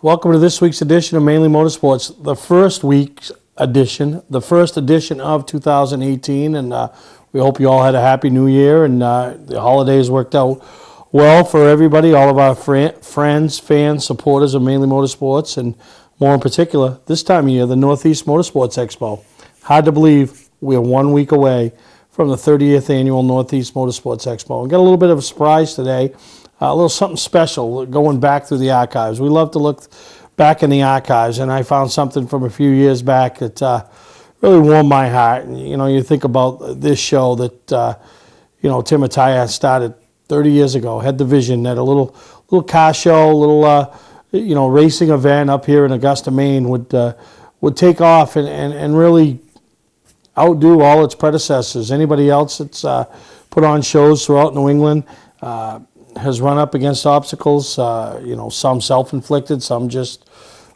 Welcome to this week's edition of Mainly Motorsports, the first edition of 2018, and we hope you all had a happy new year and the holidays worked out well for everybody, all of our friends, fans, supporters of Mainly Motorsports, and more in particular, this time of year, the Northeast Motorsports Expo. Hard to believe we're 1 week away from the 30th annual Northeast Motorsports Expo. We got a little bit of a surprise today. A little something special going back through the archives. We love to look back in the archives, and I found something from a few years back that really warmed my heart. And, you know, you think about this show that, Tim Attaya started 30 years ago, had the vision that a little car show, racing event up here in Augusta, Maine would take off and really outdo all its predecessors. Anybody else that's put on shows throughout New England has run up against obstacles, some self-inflicted, some just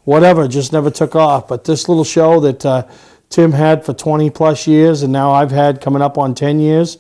whatever, just never took off. But this little show that Tim had for 20 plus years, and now I've had coming up on 10 years,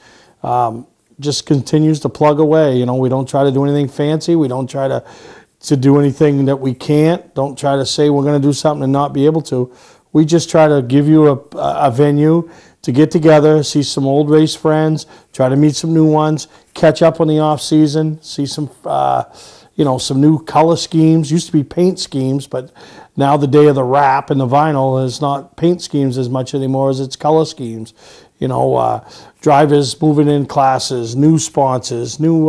just continues to plug away. You know, we don't try to do anything fancy. We don't try to do anything that we can't. Don't try to say we're going to do something and not be able to. We just try to give you a venue to get together, see some old race friends, try to meet some new ones, catch up on the off season, see some some new color schemes. Used to be paint schemes, but now the day of the wrap and the vinyl is not paint schemes as much anymore as it's color schemes. Drivers moving in classes, new sponsors, new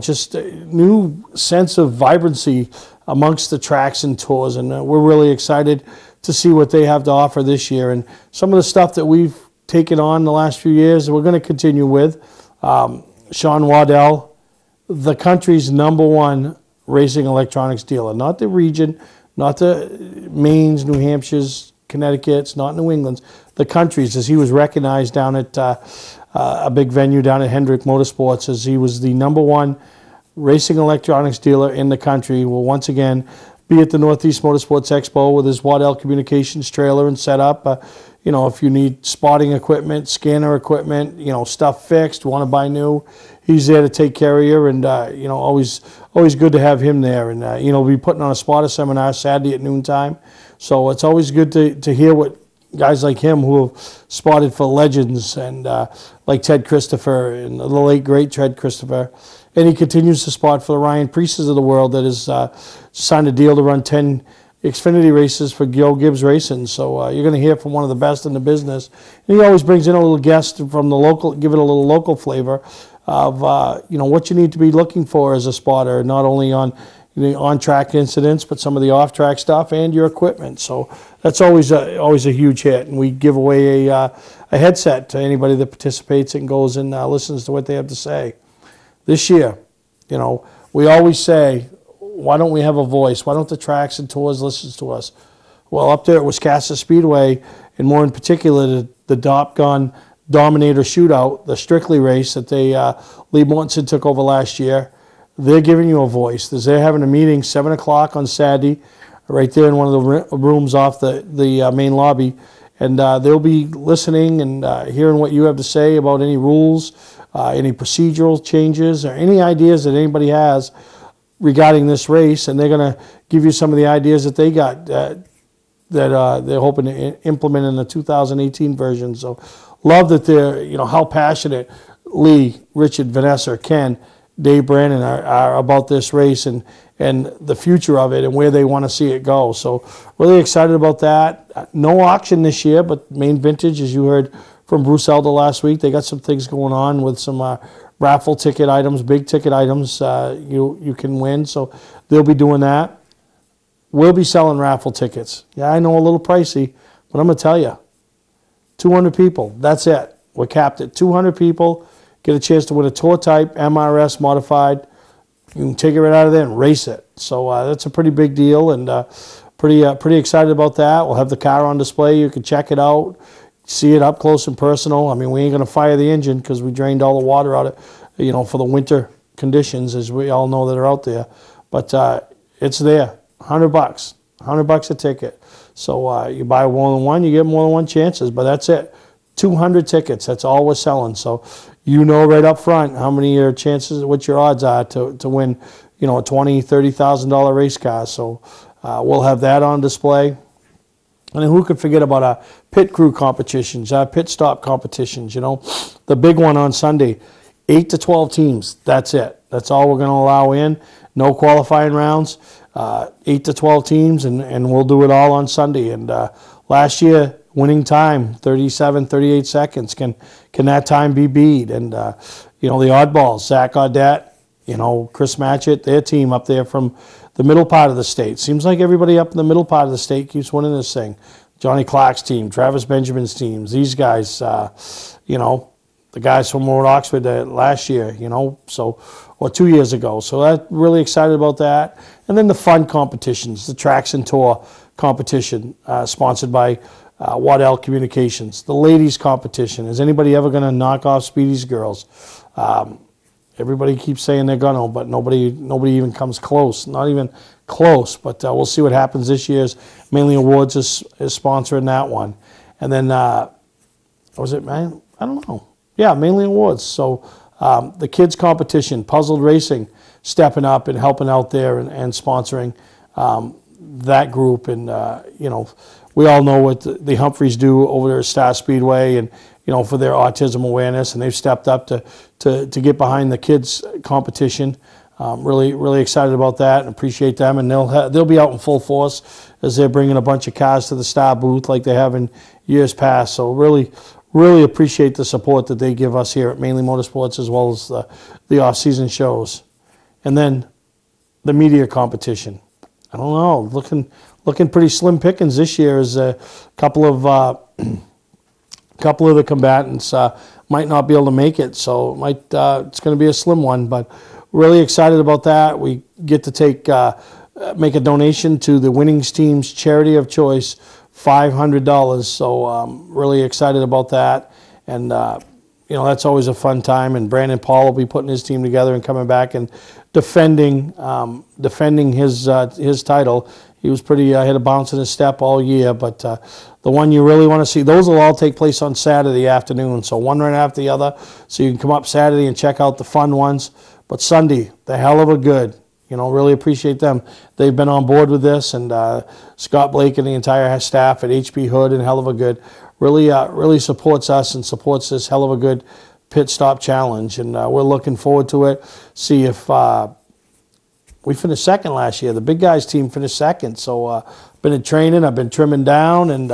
just a new sense of vibrancy amongst the tracks and tours, and we're really excited to see what they have to offer this year. And some of the stuff that we've taken on the last few years, we're going to continue with. Sean Waddell, the country's #1 racing electronics dealer, not the region, not the Maine's, New Hampshire's, Connecticut's, not New England's, the country's, as he was recognized down at a big venue down at Hendrick Motorsports, as he was the #1 racing electronics dealer in the country. Will once again be at the Northeast Motorsports Expo with his Waddell Communications trailer and setup. If you need spotting equipment, scanner equipment, stuff fixed, want to buy new, he's there to take care of you. And always good to have him there. And we'll be putting on a spotter seminar Saturday at noontime. So it's always good to hear what guys like him who have spotted for legends and like Ted Christopher and the late great Ted Christopher. And he continues to spot for the Ryan Priestes of the world that has signed a deal to run 10 Xfinity races for Gil Gibbs Racing. So you're going to hear from one of the best in the business. And he always brings in a little guest from the local, give it a little local flavor of what you need to be looking for as a spotter, not only on on-track incidents, but some of the off-track stuff and your equipment. So that's always a huge hit. And we give away a headset to anybody that participates and goes and listens to what they have to say. This year, we always say, why don't we have a voice? Why don't the tracks and tours listen to us? Well, up there at Wiscasset Speedway, and more in particular, the Top Gun Dominator Shootout, the Strictly race that Lee Mortensen took over last year, they're giving you a voice. They're having a meeting 7 o'clock on Saturday, right there in one of the rooms off the main lobby, and they'll be listening and hearing what you have to say about any rules, any procedural changes, or any ideas that anybody has regarding this race, and they're going to give you some of the ideas that they got that they're hoping to implement in the 2018 version. So love that they're, how passionate Lee, Richard, Vanessa, Ken, Dave Brandon are about this race and the future of it and where they want to see it go. So really excited about that. No auction this year, but Main Vintage, as you heard from Bruce Elder last week, they got some things going on with some raffle ticket items, big ticket items you can win. So they'll be doing that. We'll be selling raffle tickets. Yeah, I know, a little pricey, but I'm going to tell you, 200 people, that's it. We're capped at 200 people. Get a chance to win a tour type, MRS modified. You can take it right out of there and race it. So that's a pretty big deal, and pretty excited about that. We'll have the car on display. You can check it out, see it up close and personal. I mean, we ain't going to fire the engine because we drained all the water out of, for the winter conditions, as we all know that are out there. But it's there, $100, $100 a ticket. So you buy more than one, you get more than one chances. But that's it, 200 tickets. That's all we're selling. So right up front how many your chances, what your odds are to win, you know, a $20,000, $30,000 race car. So we'll have that on display. And then who could forget about our pit crew competitions, our pit stop competitions, you know. The big one on Sunday, 8 to 12 teams, that's it. That's all we're going to allow in. No qualifying rounds, 8 to 12 teams, and we'll do it all on Sunday. And last year, winning time, 37, 38 seconds. Can that time be beat? And, you know, the oddballs, Zach Audette, you know, Chris Matchett, their team up there from the middle part of the state. Seems like everybody up in the middle part of the state keeps winning this thing. Johnny Clark's team, Travis Benjamin's teams, these guys, you know, the guys from Road Oxford last year, you know, so, or 2 years ago. So I'm really excited about that. And then the fun competitions, the Tracks and Tour competition, sponsored by Waddell Communications. The ladies competition, is anybody ever going to knock off Speedy's girls? Everybody keeps saying they're gonna, but nobody even comes close. Not even close. But we'll see what happens this year's. Mainly Awards is sponsoring that one. And then was it, man? I don't know. Yeah, Mainly Awards. So the kids competition, Puzzled Racing, stepping up and helping out there and sponsoring that group. And you know, we all know what the Humphreys do over there at Star Speedway, and you know, for their autism awareness, and they've stepped up to get behind the kids competition. Really excited about that and appreciate them. And they'll be out in full force as they're bringing a bunch of cars to the Star booth like they have in years past. So really appreciate the support that they give us here at Mainly Motorsports, as well as the off-season shows. And then the media competition. I don't know, looking pretty slim pickings this year. As a couple of the combatants might not be able to make it, so it's going to be a slim one. But really excited about that. We get to make a donation to the winnings team's charity of choice, $500. So really excited about that. And you know, that's always a fun time. And Brandon Paul will be putting his team together and coming back and defending his title. He was pretty hit a bounce in his step all year, but the one you really want to see, those will all take place on Saturday afternoon, so one right after the other. So you can come up Saturday and check out the fun ones. But Sunday, the hell of a good. You know, really appreciate them. They've been on board with this, and Scott Blake and the entire staff at HP Hood and Hell of a Good really supports us and supports this Hell of a Good pit stop challenge, and we're looking forward to it. See if we finished second last year. The big guys team finished second, so been in training. I've been trimming down and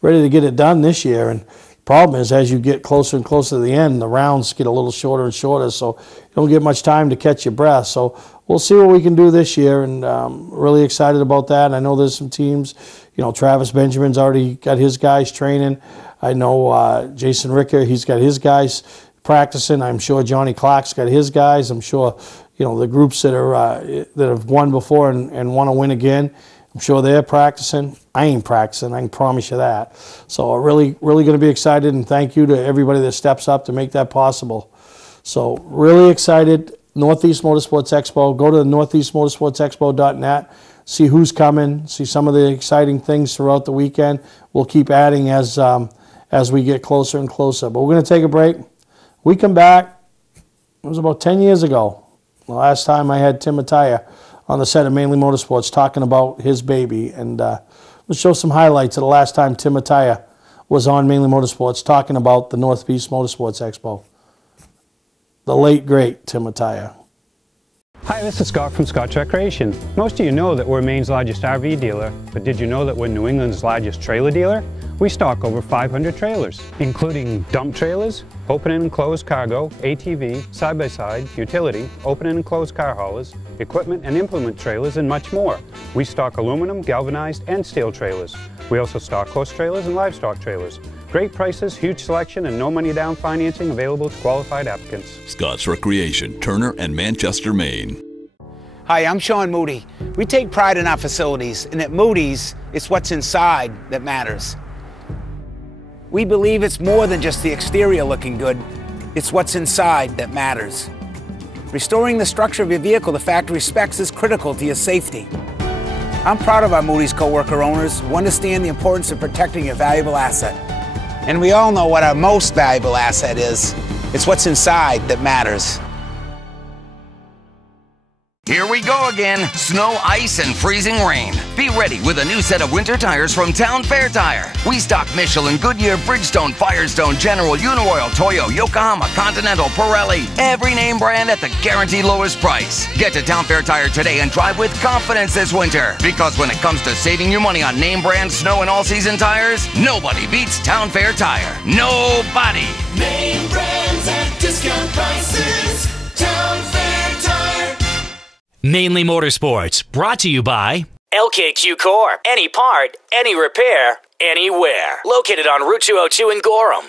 ready to get it done this year. And the problem is, as you get closer and closer to the end, the rounds get a little shorter and shorter, so you don't get much time to catch your breath. So we'll see what we can do this year, and really excited about that. And I know there's some teams, you know, Travis Benjamin's already got his guys training. I know Jason Ricker, he's got his guys practicing. I'm sure Johnny Clark's got his guys. I'm sure, you know, the groups that have won before and want to win again, I'm sure they're practicing. I ain't practicing, I can promise you that. So really going to be excited, and thank you to everybody that steps up to make that possible. So really excited. Northeast Motorsports Expo. Go to northeastmotorsportsexpo.net. See who's coming. See some of the exciting things throughout the weekend. We'll keep adding as we get closer and closer. But we're going to take a break. We come back. It was about 10 years ago. The last time I had Tim Attaya on the set of Mainly Motorsports talking about his baby. And we'll show some highlights of the last time Tim Attaya was on Mainly Motorsports talking about the Northeast Motorsports Expo. The late, great Tim Attaya. Hi, this is Scott from Scott's Recreation. Most of you know that we're Maine's largest RV dealer, but did you know that we're New England's largest trailer dealer? We stock over 500 trailers, including dump trailers, open and enclosed cargo, ATV, side-by-side, utility, open and enclosed car haulers, equipment and implement trailers, and much more. We stock aluminum, galvanized, and steel trailers. We also stock horse trailers and livestock trailers. Great prices, huge selection, and no money down financing available to qualified applicants. Scott's Recreation, Turner and Manchester, Maine. Hi, I'm Sean Moody. We take pride in our facilities, and at Moody's, it's what's inside that matters. We believe it's more than just the exterior looking good, it's what's inside that matters. Restoring the structure of your vehicle to factory specs is critical to your safety. I'm proud of our Moody's co-worker owners who understand the importance of protecting your valuable asset. And we all know what our most valuable asset is. It's what's inside that matters. Here we go again. Snow, ice, and freezing rain. Be ready with a new set of winter tires from Town Fair Tire. We stock Michelin, Goodyear, Bridgestone, Firestone, General, Uniroyal, Toyo, Yokohama, Continental, Pirelli. Every name brand at the guaranteed lowest price. Get to Town Fair Tire today and drive with confidence this winter. Because when it comes to saving you money on name brand snow and all-season tires, nobody beats Town Fair Tire. Nobody. Name brands at discount prices. Town Fair Tire. Mainly Motorsports, brought to you by LKQ Core. Any part, any repair, anywhere. Located on Route 202 in Gorham.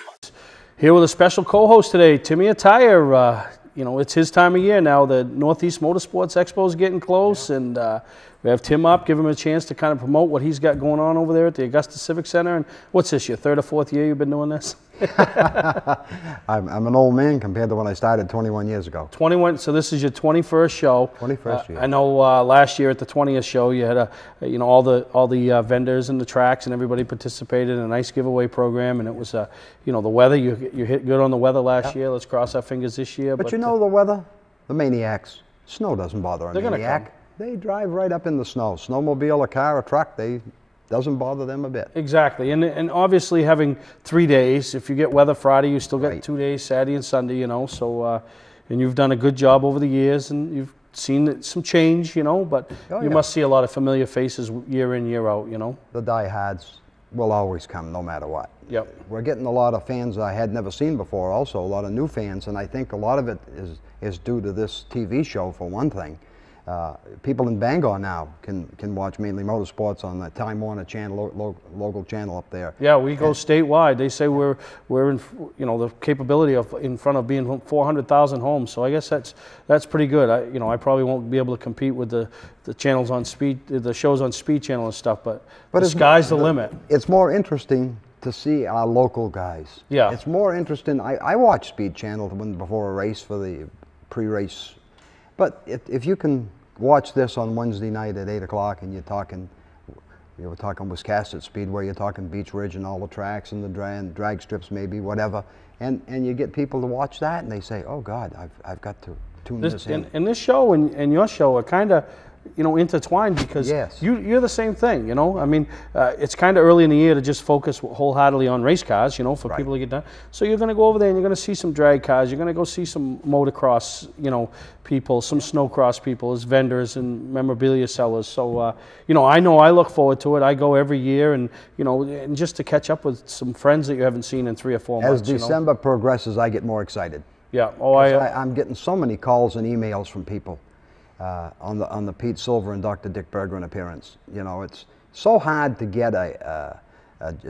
Here with a special co-host today, Timmy Attire. You know, it's his time of year now. The Northeast Motorsports Expo is getting close, and we have Tim up, give him a chance to kind of promote what he's got going on over there at the Augusta Civic Center. And what's this, your third or fourth year you've been doing this? I'm an old man compared to when I started 21 years ago. 21. So this is your 21st show. 21st year. I know last year at the 20th show you had all the vendors and the tracks and everybody participated in a nice giveaway program, and it was the weather. You hit good on the weather last year. Let's cross our fingers this year. But you know the weather, the maniacs. Snow doesn't bother a They're maniac. They drive right up in the snow. Snowmobile, a car, a truck, doesn't bother them a bit. Exactly, and obviously having 3 days, if you get weather Friday, you still get 2 days, Saturday and Sunday, so, and you've done a good job over the years, and you've seen some change, but you must see a lot of familiar faces year in, year out, The diehards will always come no matter what. Yep. We're getting a lot of fans I had never seen before, also a lot of new fans, and I think a lot of it is due to this TV show, for one thing. People in Bangor now can watch Mainly Motorsports on the Time Warner channel, local channel up there. Yeah, we go statewide. They say we're in, the capability of in front of being 400,000 homes. So I guess that's pretty good. I probably won't be able to compete with the channels on Speed, the shows on Speed Channel and stuff. But the sky's the limit. It's more interesting to see our local guys. Yeah, it's more interesting. I watch Speed Channel before a race for the pre-race. But if you can watch this on Wednesday night at 8 o'clock and you're talking Wiscasset Speedway, you're talking Beach Ridge and all the tracks and the drag strips maybe, whatever, and you get people to watch that and they say, oh God, I've got to tune this in. And this show and your show are kind of intertwined, because you're the same thing, I mean, it's kind of early in the year to just focus wholeheartedly on race cars, for people to get done. So you're going to go over there and you're going to see some drag cars, you're going to go see some motocross, people, some snowcross people as vendors and memorabilia sellers. So, I know I look forward to it. I go every year, and, and just to catch up with some friends that you haven't seen in 3 or 4 months. As December progresses, I get more excited. Yeah. I'm getting so many calls and emails from people. On the Pete Silver and Dr. Dick Berggren appearance. It's so hard to get a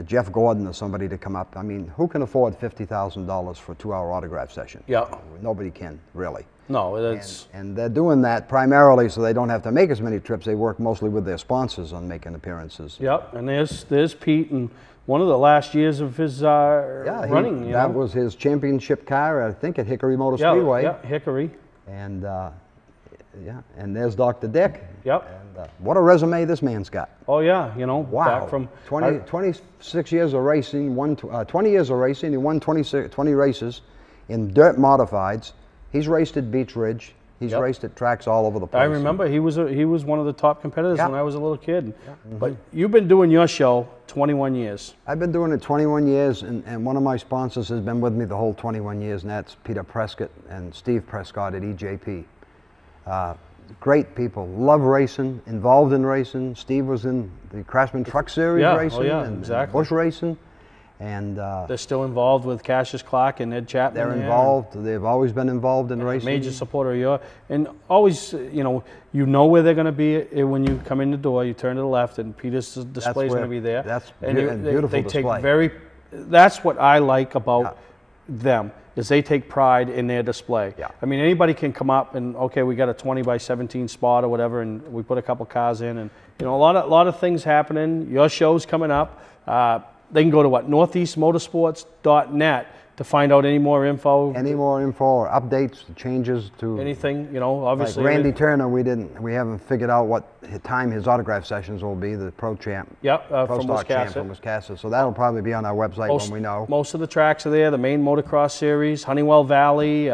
Jeff Gordon or somebody to come up. I mean, who can afford $50,000 for a 2-hour autograph session? Yeah. Nobody can, really. No, that's... And they're doing that primarily so they don't have to make as many trips. They work mostly with their sponsors on making appearances. Yep, and there's Pete, and one of the last years of his running. That was his championship car, I think, at Hickory Motor Speedway. Yeah, Hickory. And and there's Dr. Dick. Yep. And what a resume this man's got. Oh yeah, wow. Back from 26 years of racing, 20 years of racing, he won 20 races in dirt modifieds. He's raced at Beach Ridge. He's raced at tracks all over the place. I remember he was one of the top competitors when I was a little kid. But you've been doing your show 21 years. I've been doing it 21 years, and one of my sponsors has been with me the whole 21 years, and that's Peter Prescott and Steve Prescott at EJP. Great people, love racing, involved in racing. Steve was in the Craftsman Truck Series racing and Bush racing. And they're still involved with Cassius Clark and Ed Chapman. They're involved. They've always been involved in racing. Major supporter of yours. And always, where they're going to be when you come in the door. You turn to the left, and Peter's display is going to be there. That's beautiful display. That's what I like about them, is they take pride in their display. Yeah. I mean, anybody can come up and, okay, we got a 20 by 17 spot or whatever, and we put a couple cars in, and a lot of things happening. Your show's coming up. They can go to northeastmotorsports.net to find out any more info. Any more info or updates, changes to anything, obviously. Like Randy Turner, we haven't figured out what time his autograph sessions will be, the Pro Champ. Yep, Pro Stock Champ from Wiscasset. So that'll probably be on our website when we know. Most of the tracks are there, the Maine Motocross Series, Honeywell Valley.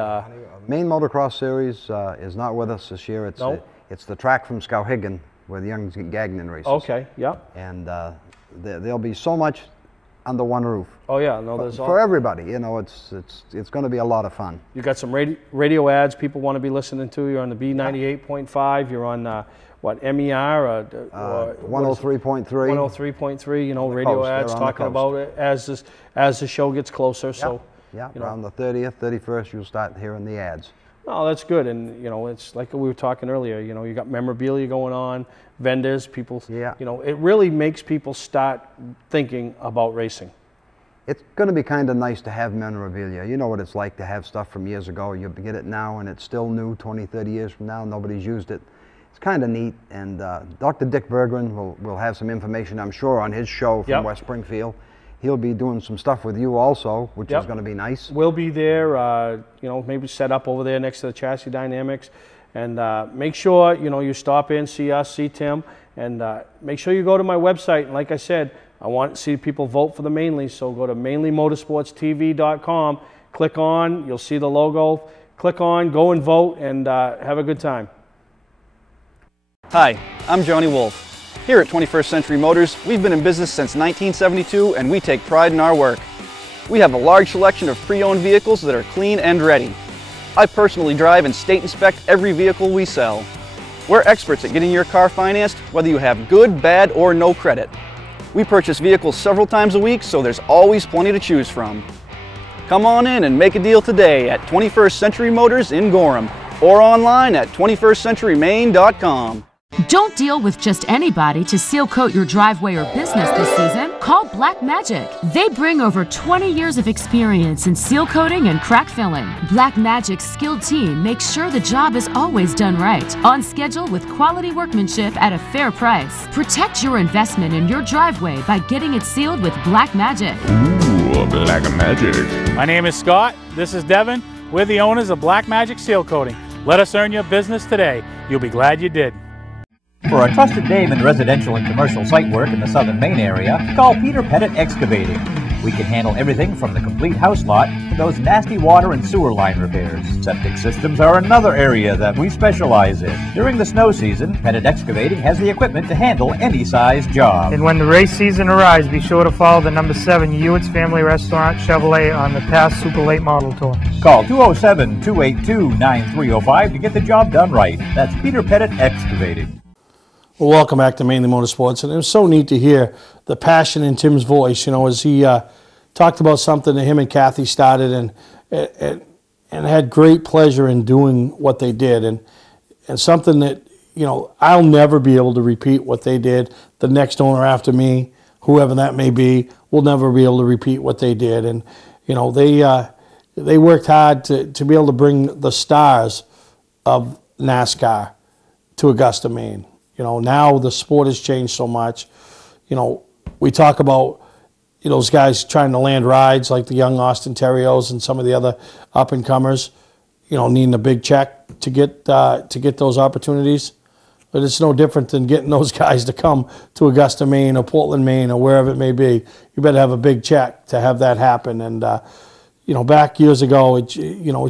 Maine Motocross Series is not with us this year. It's the track from Skowhegan where the Young Gagnon races. Okay, yeah. And there'll be so much under one roof. Oh yeah, no, there's for everybody. You know, it's going to be a lot of fun. You got some radio ads people want to be listening to. You're on the B98.5. You're on what, MER? 103.3. 103.3. You know, radio coast. ads They're on the talking about it as the show gets closer. So yeah, you know. around the 30th, 31st, you'll start hearing the ads. Oh, that's good. And, you know, it's like we were talking earlier, you know, you got memorabilia going on, vendors, people, Yeah. you know, it really makes people start thinking about racing. It's going to be kind of nice to have memorabilia. You know what it's like to have stuff from years ago. You get it now and it's still new 20, 30 years from now. Nobody's used it. It's kind of neat. And Dr. Dick Berggren will have some information, I'm sure, on his show from West Springfield. He'll be doing some stuff with you also, which is going to be nice. We'll be there, you know, maybe set up over there next to the Chassis Dynamics. And make sure, you know, you stop in, see us, see Tim. And make sure you go to my website. And like I said, I want to see people vote for the Mainly. So go to mainlymotorsportstv.com. Click on, you'll see the logo. Click on, go and vote, and have a good time. Hi, I'm Johnny Wolf. Here at 21st Century Motors, we've been in business since 1972 and we take pride in our work. We have a large selection of pre-owned vehicles that are clean and ready. I personally drive and state inspect every vehicle we sell. We're experts at getting your car financed, whether you have good, bad, or no credit. We purchase vehicles several times a week, so there's always plenty to choose from. Come on in and make a deal today at 21st Century Motors in Gorham or online at 21stcenturymaine.com. Don't deal with just anybody to seal coat your driveway or business this season. Call Black Magic. They bring over 20 years of experience in seal coating and crack filling. Black Magic's skilled team makes sure the job is always done right, on schedule with quality workmanship at a fair price. Protect your investment in your driveway by getting it sealed with Black Magic. Ooh, Black Magic. My name is Scott. This is Devin. We're the owners of Black Magic Seal Coating. Let us earn your business today. You'll be glad you did. For a trusted name in residential and commercial site work in the southern Maine area, call Peter Pettit Excavating. We can handle everything from the complete house lot to those nasty water and sewer line repairs. Septic systems are another area that we specialize in. During the snow season, Pettit Excavating has the equipment to handle any size job. And when the race season arrives, be sure to follow the number 7 Hewitt's Family Restaurant Chevrolet on the past Super Late Model Tour. Call 207-282-9305 to get the job done right. That's Peter Pettit Excavating. Well, welcome back to Mainly Motorsports, and it was so neat to hear the passion in Tim's voice, you know, as he talked about something that him and Kathy started and had great pleasure in doing what they did, and something that, you know, I'll never be able to repeat what they did. The next owner after me, whoever that may be, will never be able to repeat what they did, and, you know, they worked hard to be able to bring the stars of NASCAR to Augusta, Maine. You know, now the sport has changed so much. You know, we talk about, you know, those guys trying to land rides like the young Austin Terrios and some of the other up-and-comers, you know, needing a big check to get those opportunities. But it's no different than getting those guys to come to Augusta, Maine or Portland, Maine or wherever it may be. You better have a big check to have that happen. And, you know, back years ago, it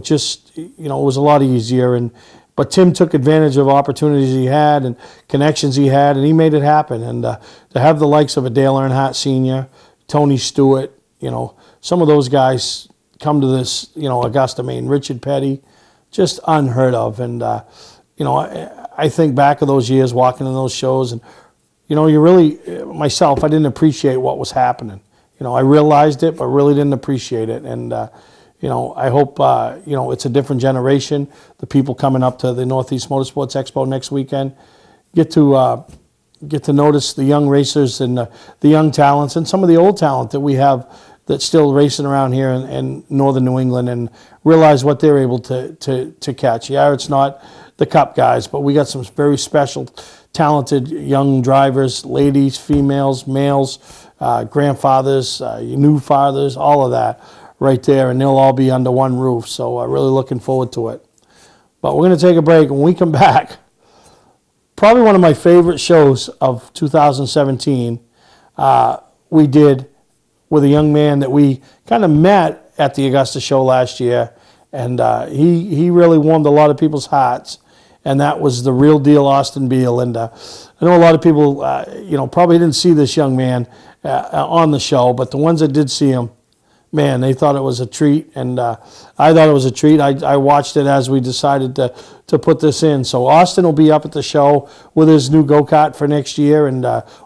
just, you know, it was a lot easier. But Tim took advantage of opportunities he had and connections he had, and he made it happen. And to have the likes of a Dale Earnhardt Sr., Tony Stewart, you know, some of those guys come to this, you know, Augusta, Maine, Richard Petty, just unheard of. And, you know, I think back of those years walking in those shows, and, you know, you really, myself, I didn't appreciate what was happening. You know, I realized it, but really didn't appreciate it. And, you know, I hope, you know, it's a different generation. The people coming up to the Northeast Motorsports Expo next weekend get to notice the young racers and the young talents and some of the old talent that we have that's still racing around here in northern New England, and realize what they're able to catch. Yeah, it's not the Cup guys, but we got some very special, talented young drivers, ladies, females, males, grandfathers, new fathers, all of that right there, and they'll all be under one roof. So really looking forward to it. But we're going to take a break. When we come back, probably one of my favorite shows of 2017 we did with a young man that we kind of met at the Augusta show last year, and he really warmed a lot of people's hearts. and that was the real deal Austin Beal. And I know a lot of people, probably didn't see this young man on the show, but the ones that did see him, man, they thought it was a treat, and I thought it was a treat. I watched it as we decided to put this in. So Austin will be up at the show with his new go-kart for next year,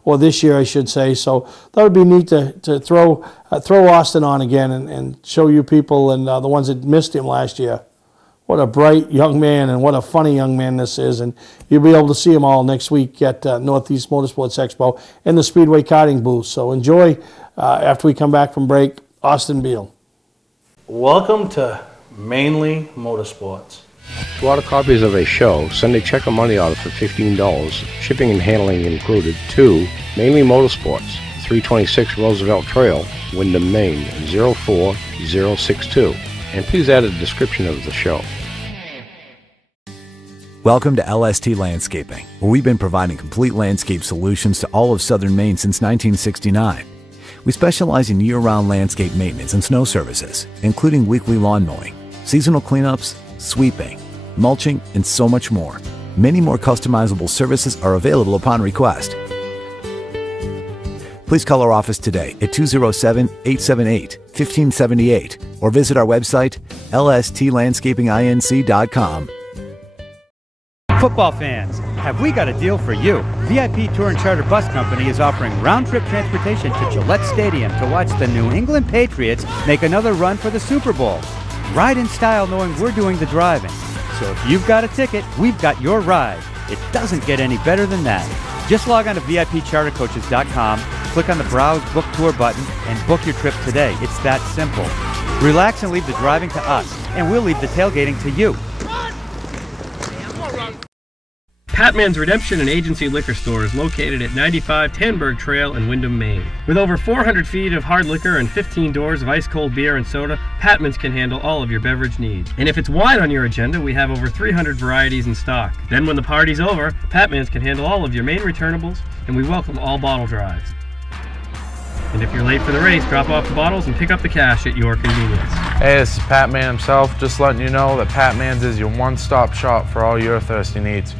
or this year, I should say. So that would be neat to throw Austin on again and show you people and the ones that missed him last year. What a bright young man and what a funny young man this is. And you'll be able to see them all next week at Northeast Motorsports Expo in the Speedway karting booth. So enjoy after we come back from break. Austin Beal. Welcome to Mainely Motorsports. To order copies of a show, send a check or money order for $15, shipping and handling included, to Mainely Motorsports, 326 Roosevelt Trail, Windham, Maine, 04062. And please add a description of the show. Welcome to LST Landscaping, where we've been providing complete landscape solutions to all of southern Maine since 1969. We specialize in year-round landscape maintenance and snow services, including weekly lawn mowing, seasonal cleanups, sweeping, mulching, and so much more. Many more customizable services are available upon request. Please call our office today at 207-878-1578 or visit our website, lstlandscapinginc.com. Football fans, have we got a deal for you? VIP Tour and Charter Bus Company is offering round-trip transportation to Gillette Stadium to watch the New England Patriots make another run for the Super Bowl. Ride in style knowing we're doing the driving. So if you've got a ticket, we've got your ride. It doesn't get any better than that. Just log on to VIPChartercoaches.com, click on the Browse Book Tour button, and book your trip today. It's that simple. Relax and leave the driving to us, and we'll leave the tailgating to you. Patman's Redemption and Agency Liquor Store is located at 95 Tanberg Trail in Windham, Maine. With over 400 feet of hard liquor and 15 doors of ice-cold beer and soda, Patman's can handle all of your beverage needs. And if it's wine on your agenda, we have over 300 varieties in stock. Then when the party's over, Patman's can handle all of your Maine returnables, and we welcome all bottle drives. And if you're late for the race, drop off the bottles and pick up the cash at your convenience. Hey, this is Pat Man himself, just letting you know that Pat Man's is your one-stop shop for all your thirsty needs.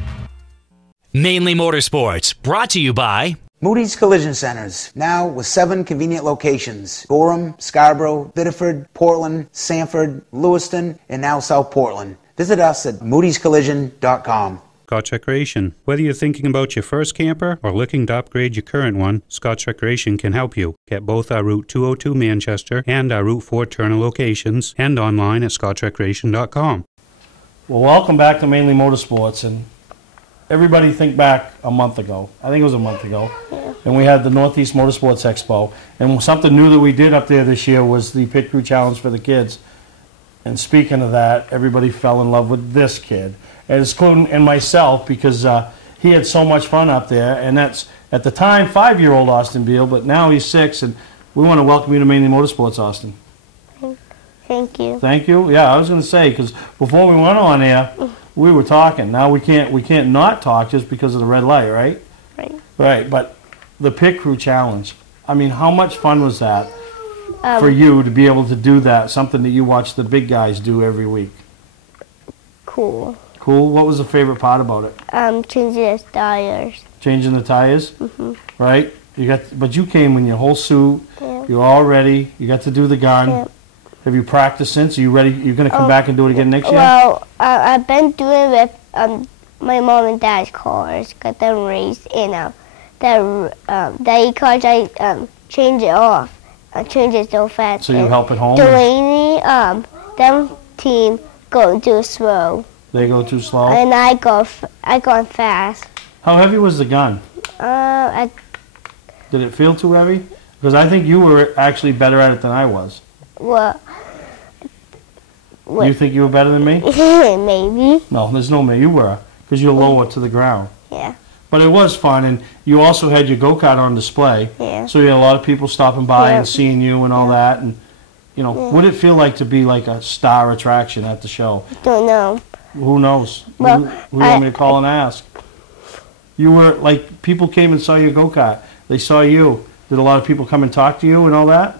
Mainly Motorsports, brought to you by Moody's Collision Centers, now with 7 convenient locations: Gorham, Scarborough, Biddeford, Portland, Sanford, Lewiston, and now South Portland. Visit us at moodyscollision.com. Scotch Recreation. Whether you're thinking about your first camper or looking to upgrade your current one, Scotch Recreation can help you. Get both our Route 202 Manchester and our Route 4 Turner locations, and online at scotchrecreation.com. Well, welcome back to Mainly Motorsports, and everybody think back a month ago. I think it was a month ago. Yeah. And we had the Northeast Motorsports Expo. And something new that we did up there this year was the Pit Crew Challenge for the kids. And speaking of that, everybody fell in love with this kid. And including and myself, because he had so much fun up there. And that's, at the time, 5-year-old Austin Beal, but now he's 6. And we want to welcome you to Mainly Motorsports, Austin. Thank you. Thank you. Yeah, I was going to say, because before we went on air, we were talking. Now we can't not talk just because of the red light, right? Right. Right, but the Pit Crew Challenge. I mean, how much fun was that for you to be able to do that, something that you watch the big guys do every week? Cool. Cool. What was the favorite part about it? Changing the tires. Changing the tires? Mm-hmm. Right? But you came in your whole suit. Yeah. You're all ready. You got to do the gun. Yeah. Have you practiced since? Are you ready? You're going to come back and do it again next year? Well, I've been doing it with my mom and dad's cars. Got them raced, and the cars I change it off. I change it so fast. So you help at home? Delaney, them team go too slow. They go too slow? And I go fast. How heavy was the gun? Did it feel too heavy? Because I think you were actually better at it than I was. What? You think you were better than me? Maybe. No, there's no maybe. You were, because you're lower to the ground. Yeah. But it was fun, and you also had your go-kart on display. Yeah. So you had a lot of people stopping by and seeing you and all that. And what did it feel like to be like a star attraction at the show? Don't know. Who knows? Well, who do you want me to call and ask? You were like, people came and saw your go-kart. They saw you. Did a lot of people come and talk to you and all that?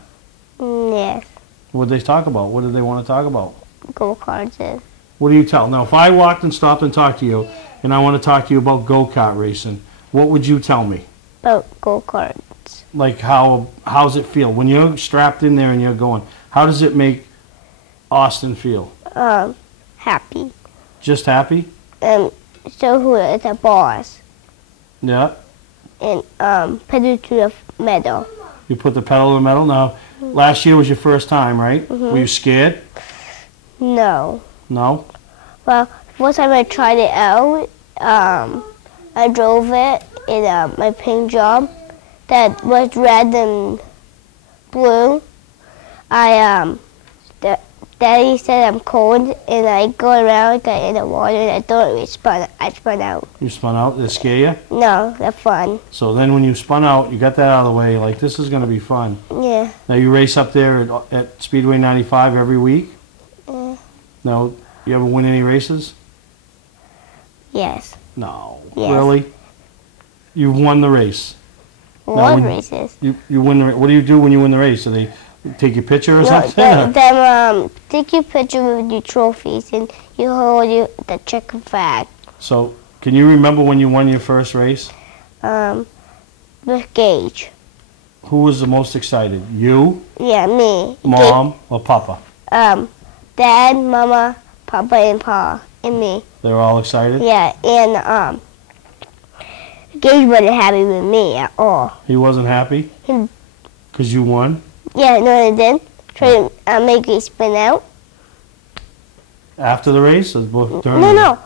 Yes. What did they talk about? What did they want to talk about? Go-karts. What do you tell? Now, if I walked and stopped and talked to you, and I want to talk to you about go-kart racing. What would you tell me? About go-karts. Like how's it feel when you're strapped in there and you're going? How does it make Austin feel? Happy. Just happy? So who is the boss? Yeah. And pedal to the metal. You put the pedal to the metal. Now, last year was your first time, right? Were you scared? No. No? Well, first time I tried it out, I drove it in my paint job that was red and blue. Daddy said I'm cold, and I go around, got in the water, and I thought it spun. I spun out. You spun out? Did it scare you? No, they're fun. So then when you spun out, you got that out of the way, like this is going to be fun. Yeah. Now you race up there at Speedway 95 every week? Yeah. No, you ever win any races? Yes. No. Yes. Really? You won the race? Won races. You win the. What do you do when you win the race? Do they take your picture or something? Take your picture with your trophies, and you hold the checker flag. So, can you remember when you won your first race? With Gage. Who was the most excited? You? Yeah, me. Mom or Papa? Dad, Mama, Papa, and Pa, and me. They were all excited? Yeah, and Gage wasn't happy with me at all. He wasn't happy? Because you won? Yeah, no, I didn't. Try to make it spin out. After the race? Or during No.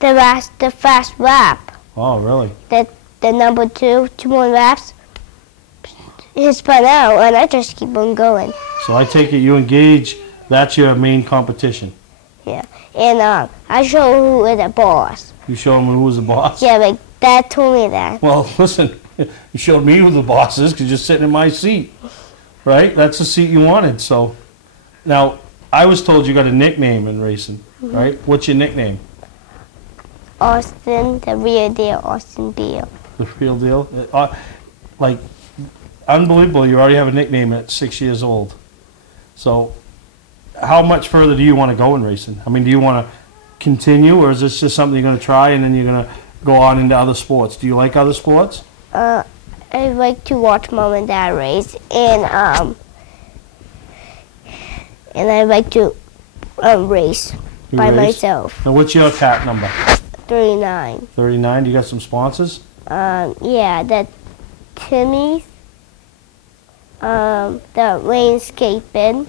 The fast lap. Oh, really? The number two more laps. It spun out, and I just keep on going. So I take it you engage. That's your main competition. Yeah, and I show who is the boss. You show them who was the boss? Yeah, like Dad told me that. Well, listen, you showed me who the boss is because you're sitting in my seat, right? That's the seat you wanted. So now I was told you got a nickname in racing, right? What's your nickname? Austin, the real deal, Austin Beal. The real deal? Like, unbelievable, you already have a nickname at 6 years old. So how much further do you want to go in racing? I mean, do you want to continue, or is this just something you're going to try and then you're going to go on into other sports? Do you like other sports? I like to watch Mom and Dad race, and I like to race by myself. Now, what's your tap number? 39. 39. Do you got some sponsors? Yeah, the Timmy's, the landscaping.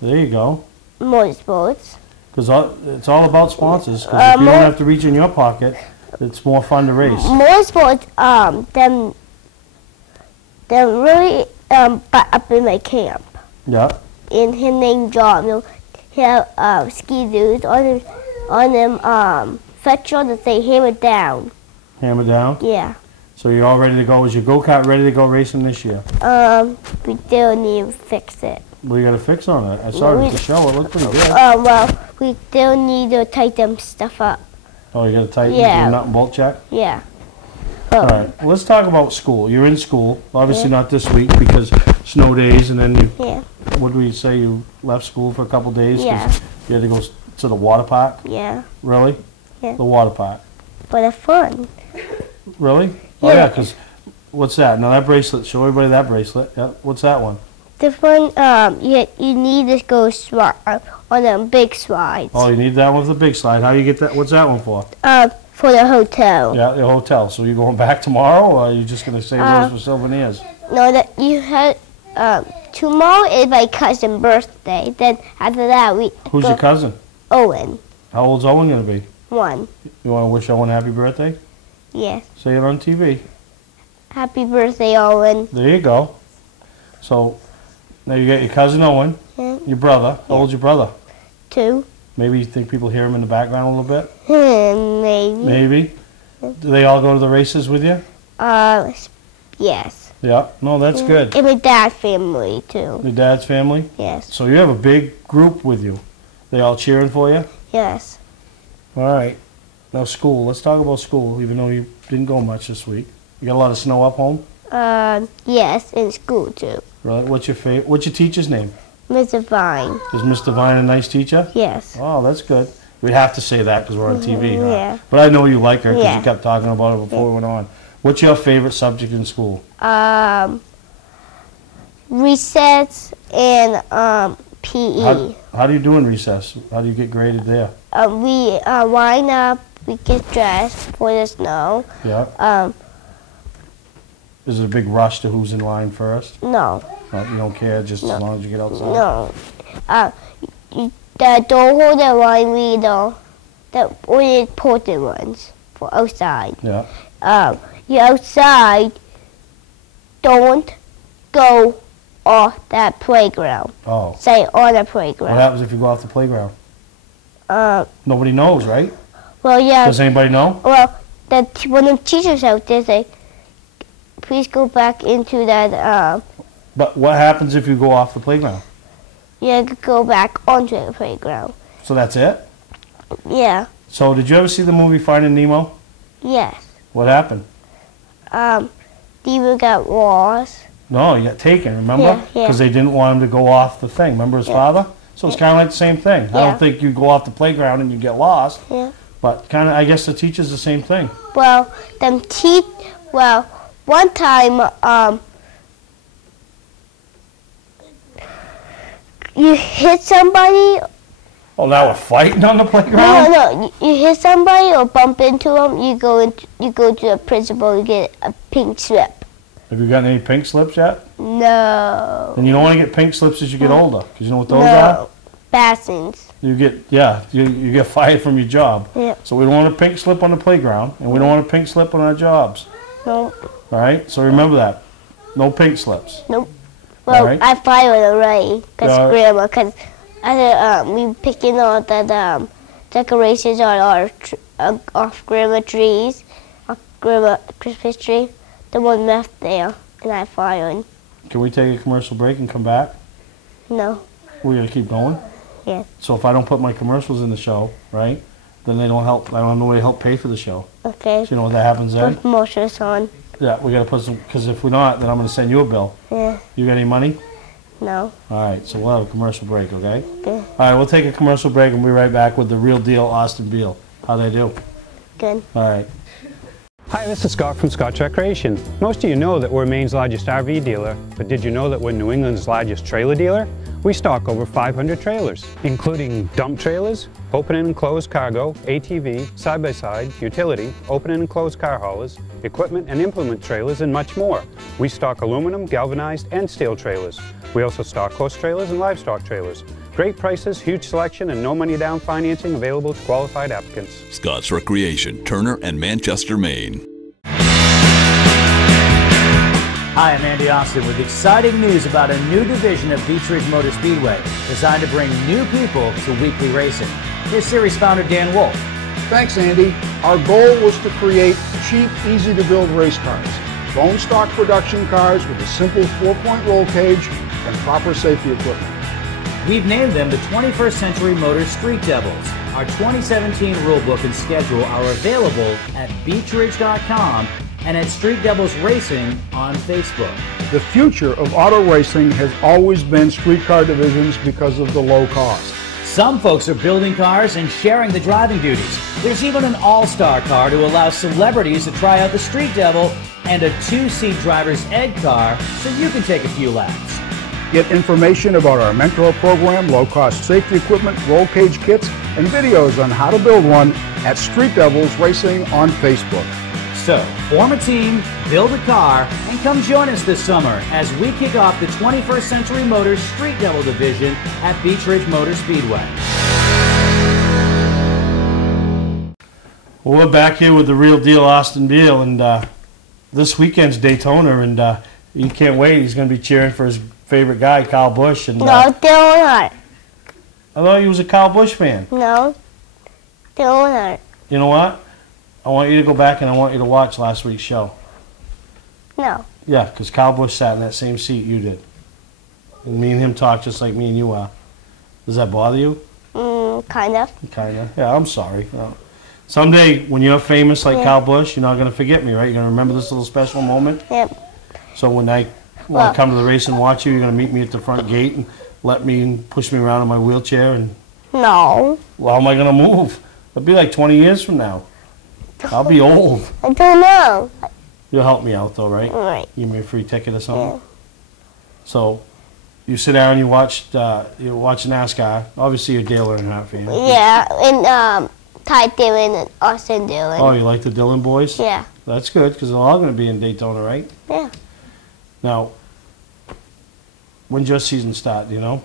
There you go. Motorsports. Because it's all about sponsors. Because if you don't have to reach in your pocket, it's more fun to race. Motorsports, they're really up in my camp. Yeah. In his name John, he have ski-doos on them fetch on to say hammer down. Hammer down? Yeah. So you're all ready to go. Is your go-kart ready to go racing this year? We still need to fix it. What do you got to fix on it? I saw it at the show. It looked pretty good. Well, we still need to tighten stuff up. Oh, you got to tighten Yeah. the nut and bolt check? Yeah. All right. Let's talk about school. You're in school. Obviously not this week because snow days, and then you. Yeah. What do we say? You left school for a couple days. 'Cause Yeah. you had to go to the water park. Yeah. Really? Yeah. The water park. But it's fun. Really? Oh yeah. Because what's that? Now that bracelet. Show everybody that bracelet. Yeah. What's that one? The fun. You need to go on the big slides. Oh, you need that one for the big slide. How do you get that? What's that one for? For the hotel. Yeah, the hotel. So you going back tomorrow, or are you just going to save those for souvenirs? No, that you had. Tomorrow is my cousin's birthday. Then after that we. Who's your cousin? Owen. How old's Owen going to be? 1. You want to wish Owen happy birthday? Yes. Say it on TV. Happy birthday, Owen. There you go. So now you got your cousin Owen, your brother. How old's your brother? 2. Maybe you think people hear him in the background a little bit? Maybe. Maybe. Do they all go to the races with you? Yes. Yeah. No, that's good. And my dad's family, too. Your dad's family? Yes. So you have a big group with you. They all cheering for you? Yes. All right. Now school. Let's talk about school, even though you didn't go much this week. You got a lot of snow up home? Yes, in school, too. Right. What's your teacher's name? Mr. Vine. Is Mr. Vine a nice teacher? Yes. Oh, that's good. We'd have to say that because we're on TV. Huh? Yeah. But I know you like her because Yeah. you kept talking about it before we went on. What's your favorite subject in school? Recess and PE. How do you do in recess? How do you get graded there? We line up, we get dressed for the snow. Yeah. Is it a big rush to who's in line first? No. You don't care just as long as you get outside? No. Don't hold the line leader. The only important ones for outside. Yeah. You outside, don't go off that playground. Oh. Stay on the playground. What happens if you go off the playground? Nobody knows, right? Well, yeah. Does anybody know? Well, when the teachers out there say, please go back into that. But what happens if you go off the playground? You go back onto the playground. So that's it? Yeah. So did you ever see the movie Finding Nemo? Yes. What happened? Nemo got lost. No, he got taken, remember? Yeah, yeah. Because they didn't want him to go off the thing. Remember his father? So it's kind of like the same thing. I Yeah. don't think you go off the playground and you get lost. Yeah. But kind of, I guess the teacher's the same thing. Well, one time, you hit somebody. Oh, now we're fighting on the playground? No, you hit somebody or bump into them. You go to the principal. You get a pink slip. Have you gotten any pink slips yet? No. And you don't want to get pink slips as you get older, because you know what those No. are? Basins. You get fired from your job. Yeah. So we don't want a pink slip on the playground, and we don't want a pink slip on our jobs. Nope. All right? So remember that. No pink slips. Nope. Well, All right. I fired already because Yeah. Grandma, because we picking all the decorations on our off Grandma trees, off Grandma Christmas tree. The one left there, and I fired. Can we take a commercial break and come back? No. We're going to keep going? Yes. So if I don't put my commercials in the show, right, then they don't help. I don't have no way to help pay for the show. Okay. So you know what that happens then? Put promotions on. Yeah, we got to put some, because if we're not, then I'm going to send you a bill. Yeah. You got any money? No. All right, so we'll have a commercial break, okay? Okay. All right, we'll take a commercial break and we'll be right back with the real deal Austin Beal. How'd I do? Good. All right. Hi, this is Scott from Scott Recreation. Most of you know that we're Maine's largest RV dealer, but did you know that we're New England's largest trailer dealer? We stock over 500 trailers, including dump trailers, open and enclosed cargo, ATV, side-by-side, utility, open and enclosed car haulers, equipment and implement trailers, and much more. We stock aluminum, galvanized, and steel trailers. We also stock horse trailers and livestock trailers. Great prices, huge selection, and no money down financing available to qualified applicants. Scott's Recreation, Turner and Manchester, Maine. Hi, I'm Andy Austin with exciting news about a new division of Beach Ridge Motor Speedway designed to bring new people to weekly racing. Here's series founder Dan Wolf. Thanks, Andy. Our goal was to create cheap, easy-to-build race cars. Bone stock production cars with a simple 4-point roll cage and proper safety equipment. We've named them the 21st Century Motors Street Devils. Our 2017 rulebook and schedule are available at beachridge.com and at Street Devils Racing on Facebook. The future of auto racing has always been street car divisions because of the low cost. Some folks are building cars and sharing the driving duties. There's even an all-star car to allow celebrities to try out the Street Devil and a 2-seat driver's ed car so you can take a few laps. Get information about our mentor program, low-cost safety equipment, roll cage kits, and videos on how to build one at Street Devils Racing on Facebook. So, form a team, build a car, and come join us this summer as we kick off the 21st Century Motors Street Devil Division at Beach Ridge Motor Speedway. Well, we're back here with the real deal Austin Beal, and this weekend's Daytona, and you can't wait. He's going to be cheering for his favorite guy, Kyle Busch. And, No, they're not. I thought he was a Kyle Busch fan. No, they're not. You know what? I want you to go back and I want you to watch last week's show. No. Yeah, because Kyle Busch sat in that same seat you did. And me and him talk just like me and you are. Does that bother you? Kind of. Kind of. Yeah, I'm sorry. Someday, when you're famous like Kyle Busch, you're not going to forget me, right? You're going to remember this little special moment? Yep. So when I want to come to the race and watch you, you're going to meet me at the front gate and let me and push me around in my wheelchair and No. Well, how am I going to move? It'll be like 20 years from now. I'll be old. I don't know. You'll help me out, though, right? Right. Give me a free ticket or something? Yeah. So, you sit down and you watch NASCAR. Obviously, you're a Dale Earnhardt fan. Yeah, and Ty Dillon and Austin Dillon. Oh, you like the Dillon boys? Yeah. That's good, because they're all going to be in Daytona, right? Yeah. Now, when's your season start, do you know?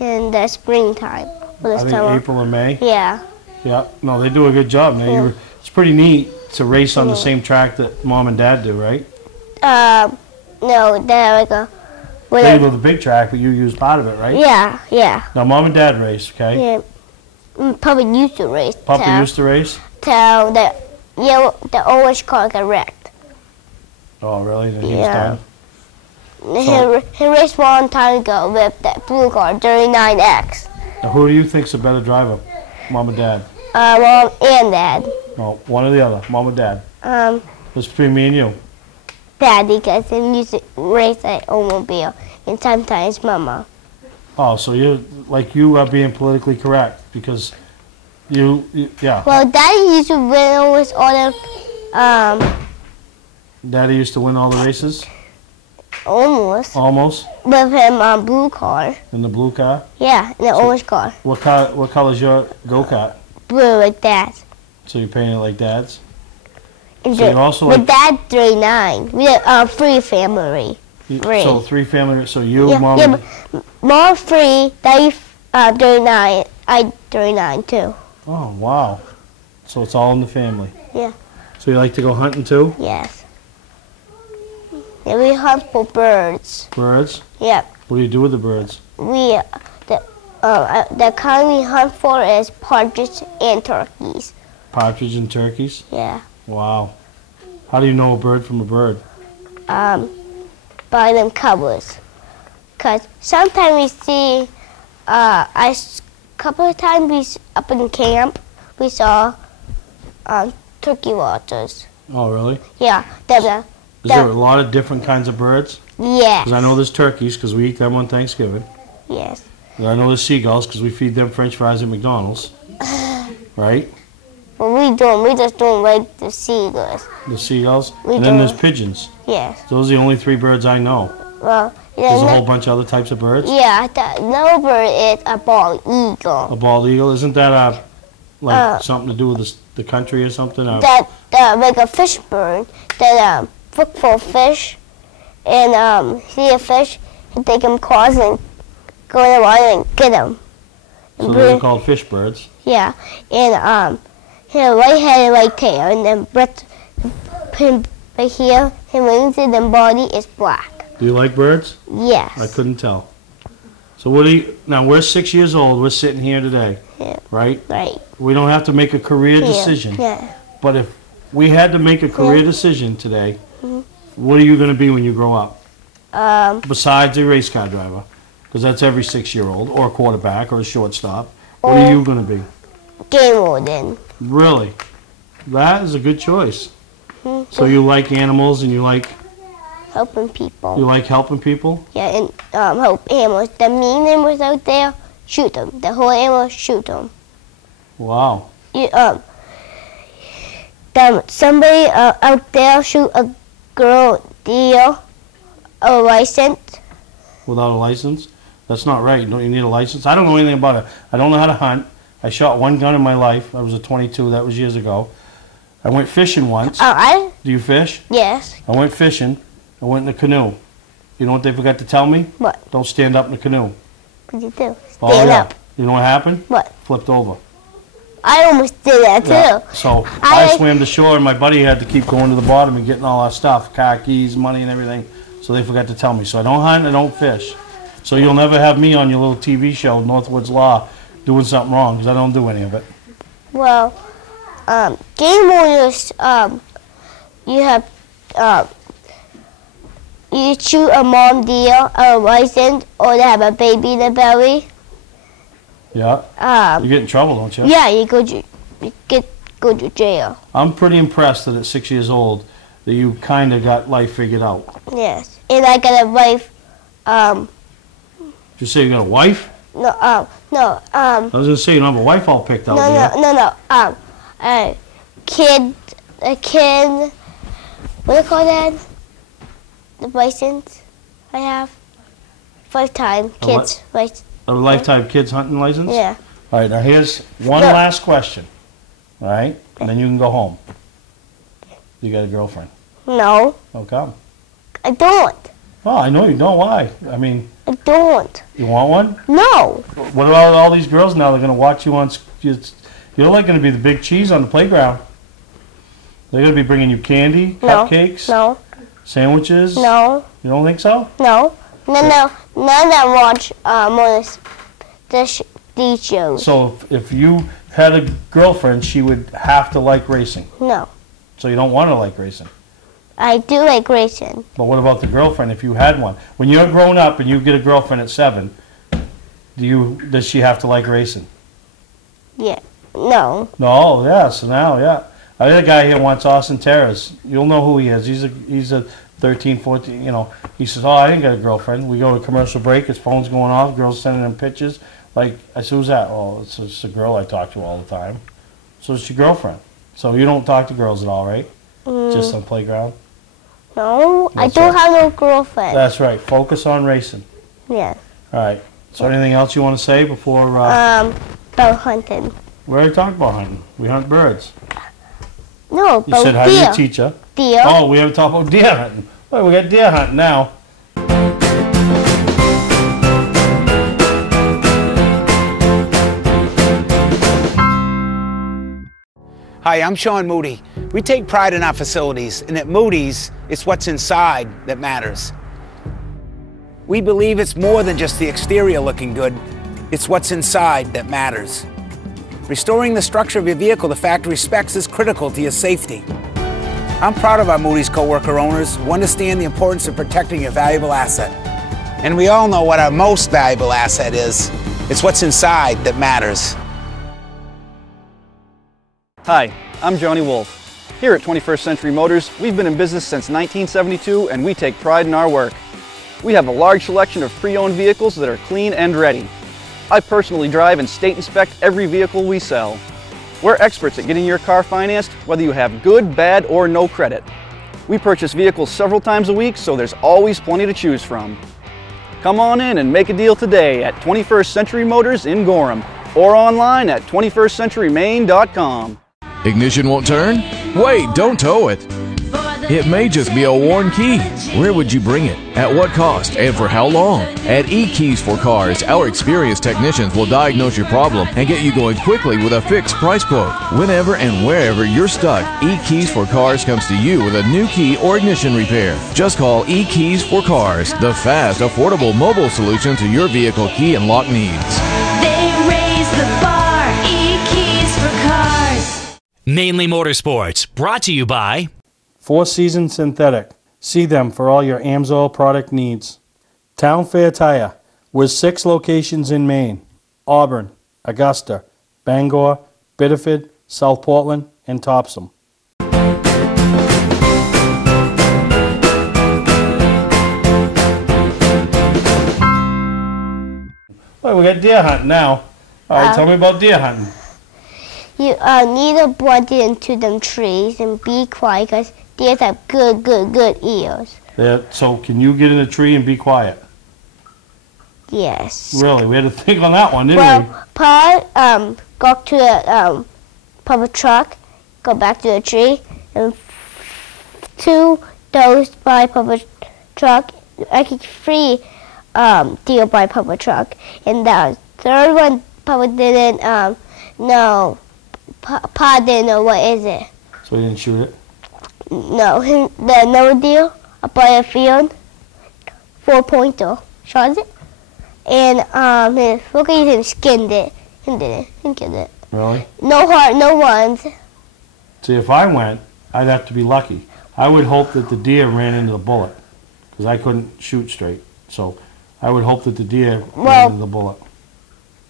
In the springtime. I think April or May? Yeah. Yeah. No, they do a good job. Now, it's pretty neat to race on the same track that Mom and Dad do, right? No, they're like a... They go the big track, but you use part of it, right? Yeah, yeah. Now, Mom and Dad race, okay? Yeah. Papa used to race. Papa used to race? Till the orange car got wrecked. Oh, really? Then he was done? He raced one time ago with that blue car, 39X. Now, who do you think's a better driver? Mom and Dad? Mom and Dad. Oh, one or the other, Mom or Dad? It's between me and you. Daddy, because he used to race that automobile, and sometimes Mama. Oh, so you are being politically correct because yeah. Well, Daddy used to win almost all the, Daddy used to win all the races? Almost. Almost? With him on blue car. In the blue car? Yeah, in the orange car. What color's your go-kart? Blue, like that. So you painted it like Dad's? And so you also with Dad, 39. We had 3 family. So 3 family. So you, Mom. Yeah, Mom 3, Daddy 39. I 39 too. Oh wow! So it's all in the family. Yeah. So you like to go hunting too? Yes. Yeah, we hunt for birds. Birds? Yeah. What do you do with the birds? The kind we hunt for is partridge and turkeys. Partridge and turkeys? Yeah. Wow. How do you know a bird from a bird? By them colors. Cause sometimes we see, a couple of times up in camp, we saw turkey watchers. Oh really? Yeah. Is there a lot of different kinds of birds? Yes. Because I know there's turkeys because we eat them on Thanksgiving. Yes. And I know there's seagulls because we feed them French fries at McDonald's. Right? Well, we don't. We just don't like the seagulls. The seagulls? We and then don't. there's pigeons. Yes. Those are the only 3 birds I know. Well, yeah, There's a whole bunch of other types of birds? Yeah, another bird is a bald eagle. A bald eagle? Isn't that something to do with the country or something? That like a fish bird that look for fish and see a fish and take him claws and go in the water and get him. So they're called fish birds? Yeah, and he had a white head and white tail, and then breath him right here, his wings and then body is black. Do you like birds? Yes. I couldn't tell. So now we're 6 years old, we're sitting here today, right? Right. We don't have to make a career decision. Yeah. But if we had to make a career decision today, what are you going to be when you grow up? Besides a race car driver, because that's every 6-year-old, or a quarterback, or a shortstop. What are you going to be? Game warden. Really? That is a good choice. So you like animals and you like... Helping people. You like helping people? Yeah, and help animals. The mean animals out there, shoot them. The whole animal, shoot them. Wow. Somebody out there shoot a girl deal a license. Without a license? That's not right. Don't you need a license? I don't know anything about it. I don't know how to hunt. I shot 1 gun in my life. I was a 22. That was years ago. I went fishing once. Do you fish? Yes. I went fishing. I went in a canoe. You know what they forgot to tell me? What? Don't stand up in the canoe. What did you do? Stand up. You know what happened? What? Flipped over. I almost did that too. Yeah. So I swam to shore and my buddy had to keep going to the bottom and getting all our stuff, car keys, money and everything. So they forgot to tell me. So I don't hunt, I don't fish. So you'll never have me on your little TV show, Northwoods Law, doing something wrong because I don't do any of it. Well, game wardens, you have, you shoot a mom deer, a license, or they have a baby in the belly. Yeah. You get in trouble, don't you? Yeah, you go to jail. I'm pretty impressed that at 6 years old that you kind of got life figured out. Yes, and I got a wife. Did you say you got a wife? No. I was gonna say you don't have a wife all picked out. No. A kid. What do you call that? The license I have. Lifetime kids license. A lifetime kids hunting license? Yeah. All right. Now here's one last question. All right, and then you can go home. You got a girlfriend? No. How come? I don't. Oh, I know you don't. Why? I mean. I don't. You want one? No. What about all these girls now? They're gonna watch you on. You're like gonna be the big cheese on the playground. They're gonna be bringing you candy, cupcakes, sandwiches. No. You don't think so? No. None of them watch these shows. So if you had a girlfriend, she would have to like racing. No. So you don't want to like racing. I do like racing. But what about the girlfriend if you had one? When you're grown up and you get a girlfriend at 7, does she have to like racing? Yeah. No. No, yeah, so now, yeah. I had a guy here once, Austin Terrace. You'll know who he is. He's a 13, 14, He says, I didn't get a girlfriend. We go to commercial break, his phone's going off, girls sending him pictures. Like, I said, who's that? Oh, it's just a girl I talk to all the time. So it's your girlfriend. So you don't talk to girls at all, right? Just on playground? No, I don't have no girlfriend. That's right. Focus on racing. Yeah. All right. Is there anything else you want to say before... About hunting. We already talked about hunting. We hunt birds. No, You said hi to your teacher. Deer. Oh, we haven't talked about deer hunting. Well, we got deer hunting now. Hi, I'm Sean Moody. We take pride in our facilities, and at Moody's, it's what's inside that matters. We believe it's more than just the exterior looking good, it's what's inside that matters. Restoring the structure of your vehicle to factory specs is critical to your safety. I'm proud of our Moody's co-worker owners who understand the importance of protecting your valuable asset. And we all know what our most valuable asset is. It's what's inside that matters. Hi, I'm Johnny Wolf. Here at 21st Century Motors, we've been in business since 1972 and we take pride in our work. We have a large selection of pre-owned vehicles that are clean and ready. I personally drive and state inspect every vehicle we sell. We're experts at getting your car financed, whether you have good, bad, or no credit. We purchase vehicles several times a week, so there's always plenty to choose from. Come on in and make a deal today at 21st Century Motors in Gorham or online at 21stcenturymaine.com. Ignition won't turn? Wait, don't tow it. It may just be a worn key. Where would you bring it? At what cost? And for how long? At E-Keys for Cars, our experienced technicians will diagnose your problem and get you going quickly with a fixed price quote. Whenever and wherever you're stuck, E-Keys for Cars comes to you with a new key or ignition repair. Just call E-Keys for Cars, the fast, affordable mobile solution to your vehicle key and lock needs. They raise the bar. E-Keys for Cars. Mainely Motorsports, brought to you by Four Season Synthetic. See them for all your AMSOIL product needs. Town Fair Tire, with 6 locations in Maine: Auburn, Augusta, Bangor, Biddeford, South Portland, and Topsom. Well, we got deer hunting now. All right, tell me about deer hunting. You need to blend into them trees and be quiet because deer have good ears. Yeah, so can you get in a tree and be quiet? Yes. Really? We had to think on that one, didn't we? Well, Pa go to the public truck, go back to the tree, and 2 those by public truck, actually 3 deer by public truck, and the 3rd one probably didn't know. Pa didn't know what is it. So he didn't shoot it? No, the no deal up by a field, 4-pointer, shot it, and look at him skinned it, and killed it. Really? No heart, no ones. See, if I went, I'd have to be lucky. I would hope that the deer ran into the bullet, because I couldn't shoot straight. So I would hope that the deer ran into the bullet.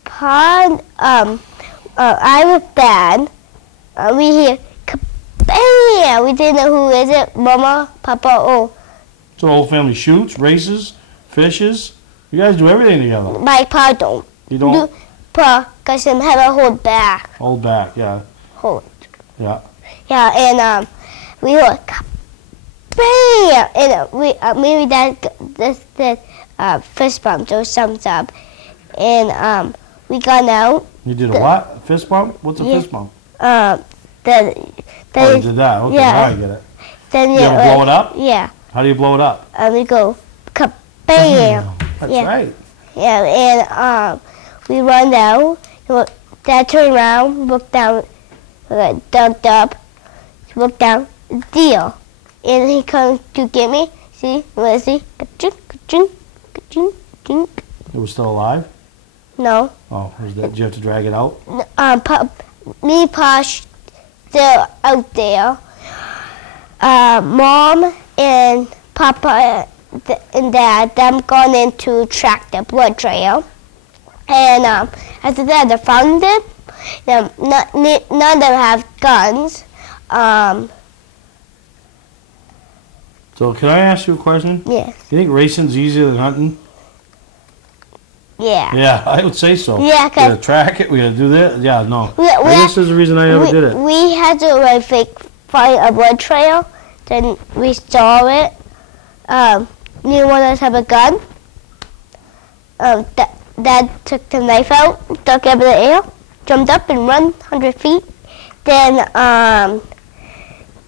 Pa, I was bad. We hear bam! We didn't know who is it, Mama, Papa, oh. So the whole family shoots, races, fishes. You guys do everything together. My Pa don't. You don't? Because I have a hold back. Hold back, yeah. Hold. Yeah. Yeah, and we were bam! And maybe that fist bump or thumbs up. And we got out. You did a what? Fist bump? What's a fist bump? Oh, you did that. Okay, yeah. now I get it. Then you ever blow it up? Yeah. How do you blow it up? We go bam. That's yeah. right. Yeah, and we run out. Dad turned around, looked down, ducked up, looked down, deal. And he comes to get me. See, let's see. Ka-chink, ka-chink, ka-chink, chink. It was still alive? No. Oh, did you have to drag it out? Me, Posh, still out there. Mom and Papa and Dad, them gone in to track the blood trail. And after that, they found it. None of them have guns. So can I ask you a question? Yes. You think racing's easier than hunting? Yeah. Yeah, I would say so. Yeah, we gotta track it. We gotta do that. Yeah, no. I guess there's a reason I never did it. We had to find a blood trail. Then we saw it. Neither one of us have a gun. Dad took the knife out, stuck it up in the air, jumped up and run 100 feet. Then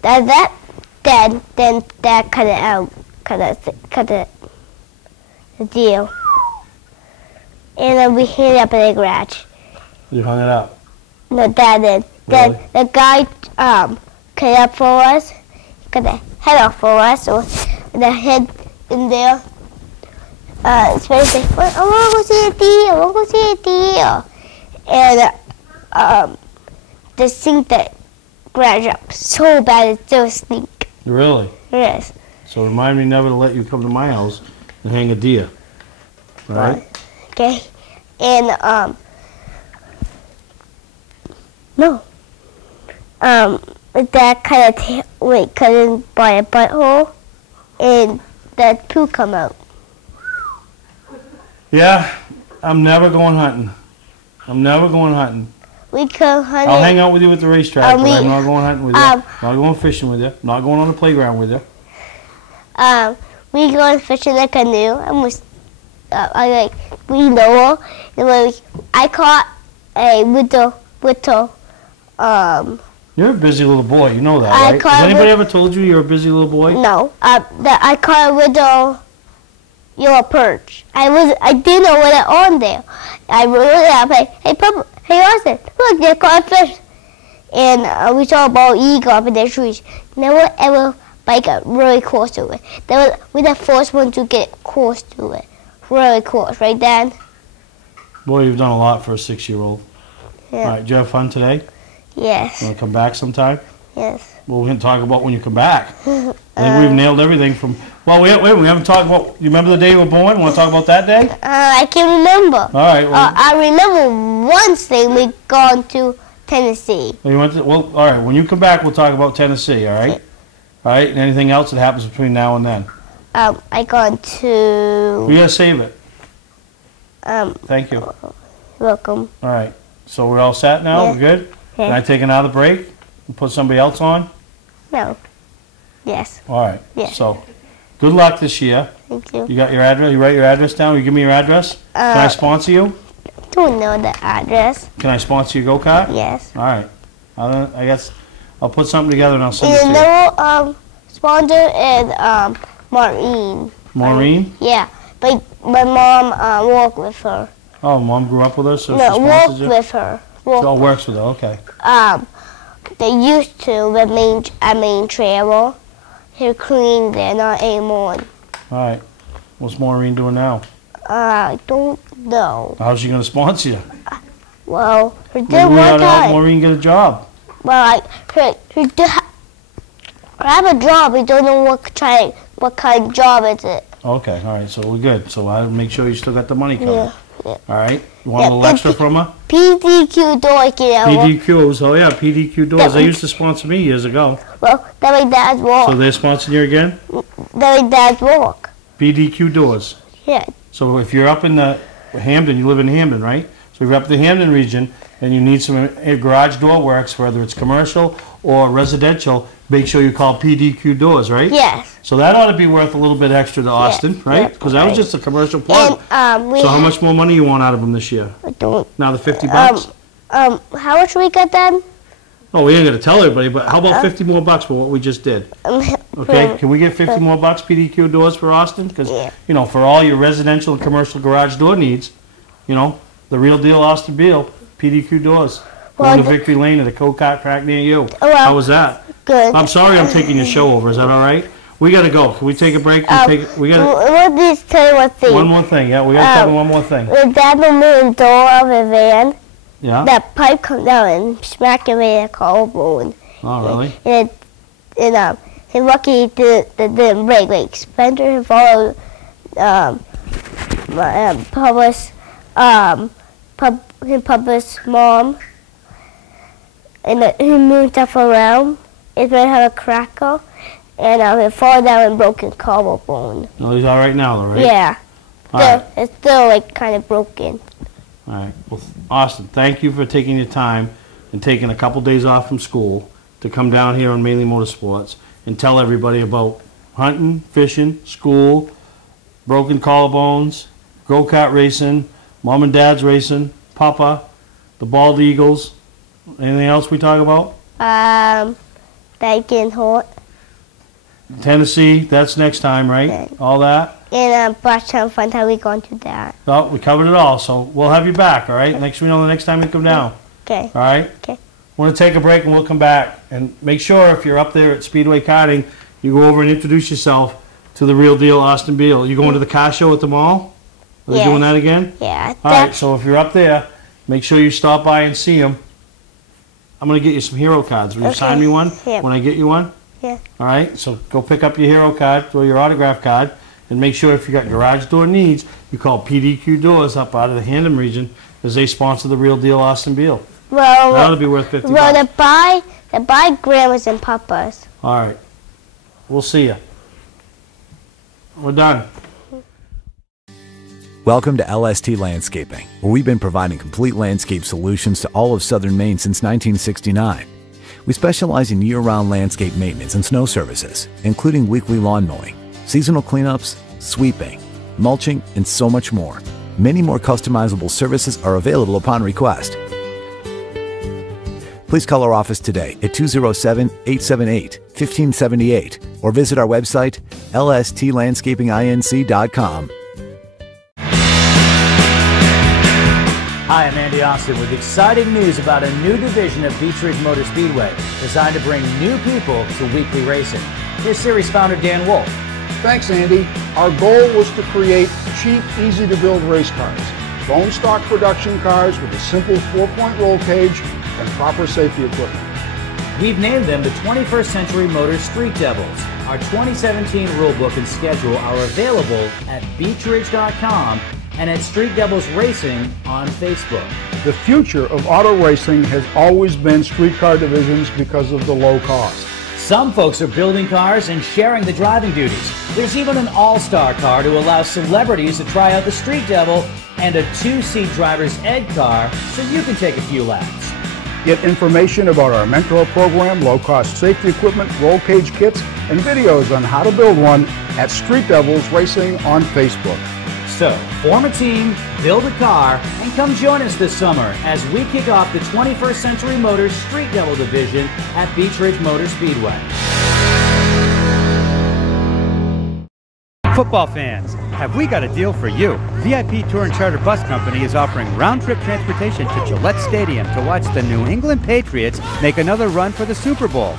then Dad cut it out, cut it, the deal. And then we hid it up in the garage. You hung it up? No, Dad did. Really? The guy cut it up for us, cut the head off for us, so the head in there. It's very safe. I want to go see a deer. I want to go see a deer. And the sink that garage up so bad it still stink. Really? Yes. So remind me never to let you come to my house and hang a deer. All right? Okay. And no. That kind of cut in by a butthole, and that poo come out. Yeah, I'm never going hunting. I'm never going hunting. We go hunting. I'll hang out with you at the racetrack, but I'm not going hunting with you. Not going fishing with you. Not going on the playground with you. We go fishing in a canoe, and we lower. And I caught a little. You're a busy little boy. You know that, right? Has anybody ever told you you're a busy little boy? No. I caught a little yellow perch. I didn't know what it on there. I rolled it up. Hey Austin, look, they caught a fish. And we saw a bald eagle up in the trees. Never ever got really close to it. We're the first one to get close to it. Really close, right, Dad? Boy, you've done a lot for a 6-year-old. Yeah. All right, did you have fun today? Yes. You want to come back sometime? Yes. Well, we're going to talk about when you come back. I think we've nailed everything from... Well, wait, we haven't talked about... You remember the day you were born? Want to talk about that day? I can't remember. All right. Well, I remember one thing we gone to Tennessee. You went to, well, all right. When you come back, we'll talk about Tennessee, all right? All right? And anything else that happens between now and then? I gone to... We got to save it. Thank you. You're welcome. All right. So we're all set now? Yeah. We're good? Yeah. Can I take another break and put somebody else on? No. Yes. All right. Yeah. So, good luck this year. Thank you. You got your address? You write your address down? You give me your address? Can I sponsor you? Don't know the address. Can I sponsor your go-kart? Yes. All right. I guess I'll put something together and I'll send it to And you. the sponsor is Maureen. Maureen? Yeah. But my mom worked with her. Oh, Mom grew up with her, so No, she sponsors worked you? with her. So it works with her, okay. They used to with main travel. They're clean, they're not anymore. All right. What's Maureen doing now? I don't know. How's she going to sponsor you? Well, her Maybe did we ought one to help time. Maureen get a job. Well, her have a job. We don't know what kind of job is it. Okay, all right, so we're good. So I'll make sure you still got the money coming. Yeah. All right? You want a little extra from her? PDQ door, PDQs, oh yeah, PDQ doors. They used to sponsor me years ago. Well, that way Dad's walk. So they're sponsoring you again? That way Dad's walk. PDQ doors. Yeah. So if you're up in the Hamden, you live in Hamden, right? So if you're up the Hamden region and you need some garage door works, whether it's commercial or residential, make sure you call PDQ Doors, right? Yes. So that ought to be worth a little bit extra to Austin, right? Because that was just a commercial plug. And, so how much more money you want out of them this year? I don't. Now the 50 bucks? How much we got then? Oh, we ain't gonna tell everybody, but how about 50 more bucks for what we just did? Okay, can we get 50 more bucks PDQ Doors for Austin? Because, you know, for all your residential and commercial garage door needs, you know, the real deal Austin Beal, PDQ Doors. Going to Victory Lane at a go-kart track near you. How was that? Good. I'm sorry I'm taking your show over. Is that all right? We gotta go. Can we take a break? We gotta. Let me just tell you one thing. One more thing. Yeah, we gotta tell them one more thing. When Dad opened the door of the van, Yeah. that pipe come down and smack him in the collarbone. Oh, really? And he lucky didn't break. Like Spencer had followed Public's mom, and he moved stuff around. It might have a crackle, and he fall down and broken collarbone. No, he's all right now, though, right? Yeah. All right. It's still like kind of broken. All right. Well, Austin, thank you for taking your time and taking a couple days off from school to come down here on Mainely Motorsports and tell everybody about hunting, fishing, school, broken collarbones, go-kart racing, mom and dad's racing, Papa, the Bald Eagles. Anything else we talk about? That getting hot. Tennessee, that's next time, right? Okay. All that? And Boston Fun Time, we gone to that. Oh, we covered it all, so we'll have you back, all right? Next, we know the next time you come down. Okay. All right? Okay. We're going to take a break and we'll come back. And make sure if you're up there at Speedway Karting, you go over and introduce yourself to the real deal Austin Beal. You going to the car show at the mall? Are they doing that again? Yeah. All right, so if you're up there, make sure you stop by and see him. I'm going to get you some hero cards. Will you sign me one when I get you one? Yeah. All right, so go pick up your hero card or your autograph card and make sure if you got garage door needs, you call PDQ Doors up out of the Hamden region as they sponsor the real deal Austin Beal. Well, that'll be worth 50 well, bucks. the buy Grandma's and Papa's. All right. We'll see you. We're done. Welcome to LST Landscaping, where we've been providing complete landscape solutions to all of southern Maine since 1969. We specialize in year-round landscape maintenance and snow services, including weekly lawn mowing, seasonal cleanups, sweeping, mulching, and so much more. Many more customizable services are available upon request. Please call our office today at 207-878-1578 or visit our website, lstlandscapinginc.com. Hi, I'm Andy Austin with exciting news about a new division of Beech Ridge Motor Speedway designed to bring new people to weekly racing. Here's series founder Dan Wolf. Thanks, Andy. Our goal was to create cheap, easy-to-build race cars. Bone stock production cars with a simple 4-point roll cage and proper safety equipment. We've named them the 21st Century Motors Street Devils. Our 2017 rulebook and schedule are available at beechridge.com and at Street Devils Racing on Facebook. The future of auto racing has always been street car divisions because of the low cost. Some folks are building cars and sharing the driving duties. There's even an all-star car to allow celebrities to try out the Street Devil and a 2-seat driver's ed car so you can take a few laps. Get information about our mentor program, low-cost safety equipment, roll cage kits, and videos on how to build one at Street Devils Racing on Facebook. So, form a team, build a car, and come join us this summer as we kick off the 21st Century Motors Street Devil Division at Beech Ridge Motor Speedway. Football fans, have we got a deal for you? VIP Tour and Charter Bus Company is offering round-trip transportation to Gillette Stadium to watch the New England Patriots make another run for the Super Bowl.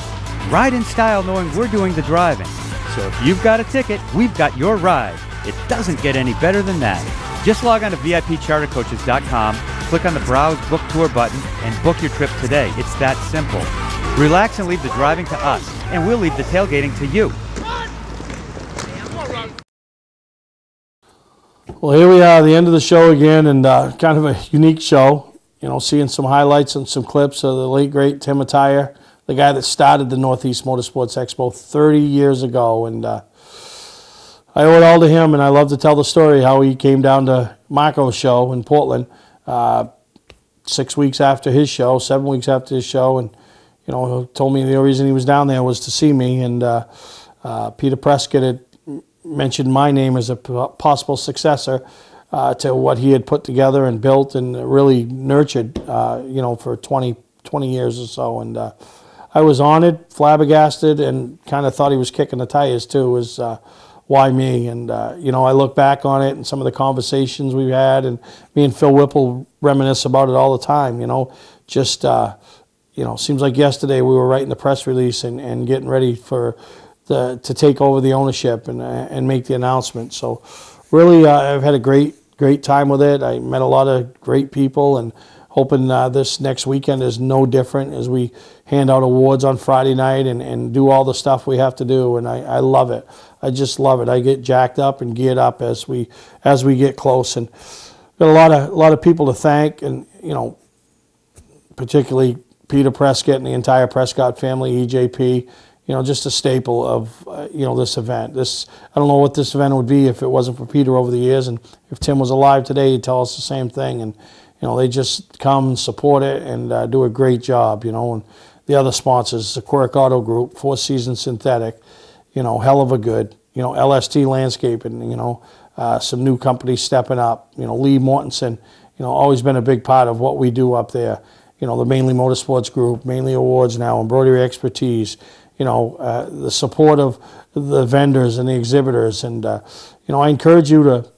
Ride in style knowing we're doing the driving. So if you've got a ticket, we've got your ride. It doesn't get any better than that. Just log on to VIPChartercoaches.com, click on the Browse Book Tour button, and book your trip today. It's that simple. Relax and leave the driving to us, and we'll leave the tailgating to you. Well, here we are, the end of the show again, and kind of a unique show. You know, seeing some highlights and some clips of the late, great Tim Attire, the guy that started the Northeast Motorsports Expo 30 years ago. And I owe it all to him, and I love to tell the story how he came down to Marco's show in Portland 6 weeks after his show, 7 weeks after his show, and told me the only reason he was down there was to see me. And Peter Prescott had mentioned my name as a possible successor to what he had put together and built and really nurtured, for 20 years or so. And I was honored, flabbergasted, and kind of thought he was kicking the tires too. Was why me? And I look back on it and some of the conversations we've had, and me and Phil Whipple reminisce about it all the time. Seems like yesterday we were writing the press release and getting ready to take over the ownership and make the announcement. So really, I've had a great time with it. I met a lot of great people, and hoping this next weekend is no different as we hand out awards on Friday night and do all the stuff we have to do. And I love it. I just love it. I get jacked up and geared up as we get close, and got a lot of people to thank, and particularly Peter Prescott and the entire Prescott family, EJP. Just a staple of this event. I don't know what this event would be if it wasn't for Peter over the years, and if Tim was alive today, he'd tell us the same thing. And they just come and support it and do a great job. And the other sponsors, the Quirk Auto Group, Four Seasons Synthetic, hell of a good. LST Landscaping, some new companies stepping up. Lee Mortensen, always been a big part of what we do up there. The Mainly Motorsports Group, Mainly Awards now, Embroidery Expertise. The support of the vendors and the exhibitors. And, I encourage you to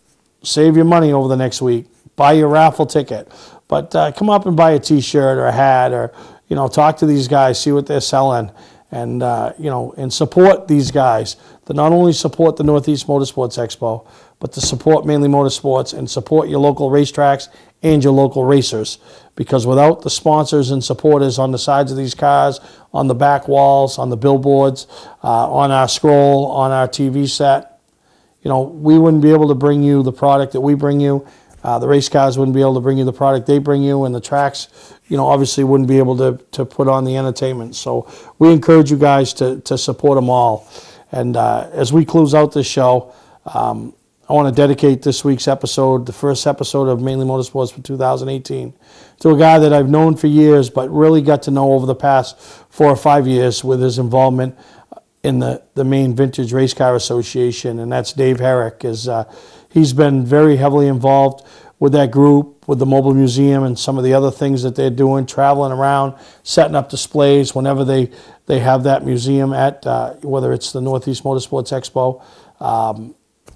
save your money over the next week. Buy your raffle ticket. But come up and buy a T-shirt or a hat, or, talk to these guys, see what they're selling. And, and support these guys that not only support the Northeast Motorsports Expo, but to support Mainly Motorsports and support your local racetracks and your local racers. Because without the sponsors and supporters on the sides of these cars, on the back walls, on the billboards, on our scroll, on our TV set, we wouldn't be able to bring you the product that we bring you. The race cars wouldn't be able to bring you the product they bring you, and the tracks, obviously wouldn't be able to put on the entertainment. So we encourage you guys to support them all. And as we close out this show, I want to dedicate this week's episode, the first episode of Mainly Motorsports for 2018, to a guy that I've known for years, but really got to know over the past 4 or 5 years with his involvement in the Maine Vintage Race Car Association, and that's Dave Herrick. He's been very heavily involved with that group, with the mobile museum and some of the other things that they're doing, traveling around, setting up displays whenever they have that museum at, whether it's the Northeast Motorsports Expo,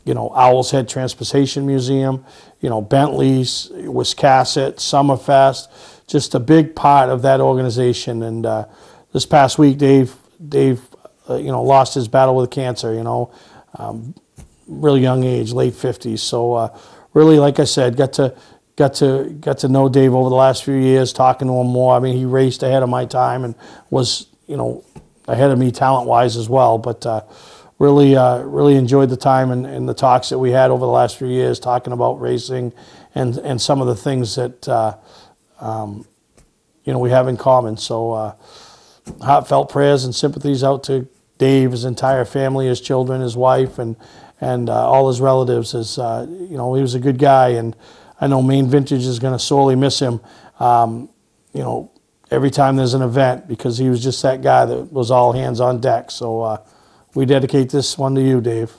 Owl's Head Transportation Museum, Bentley's, Wiscasset, Summerfest, just a big part of that organization. And this past week, Dave, lost his battle with cancer, really young age, late 50s. So really, like I said, got to know Dave over the last few years, talking to him more. I mean, he raced ahead of my time and was, ahead of me talent-wise as well. But really enjoyed the time and the talks that we had over the last few years, talking about racing and some of the things that we have in common. So heartfelt prayers and sympathies out to Dave, his entire family, his children, his wife, and all his relatives. As he was a good guy, and I know Maine Vintage is going to sorely miss him. Every time there's an event, because he was just that guy that was all hands on deck. So we dedicate this one to you, Dave.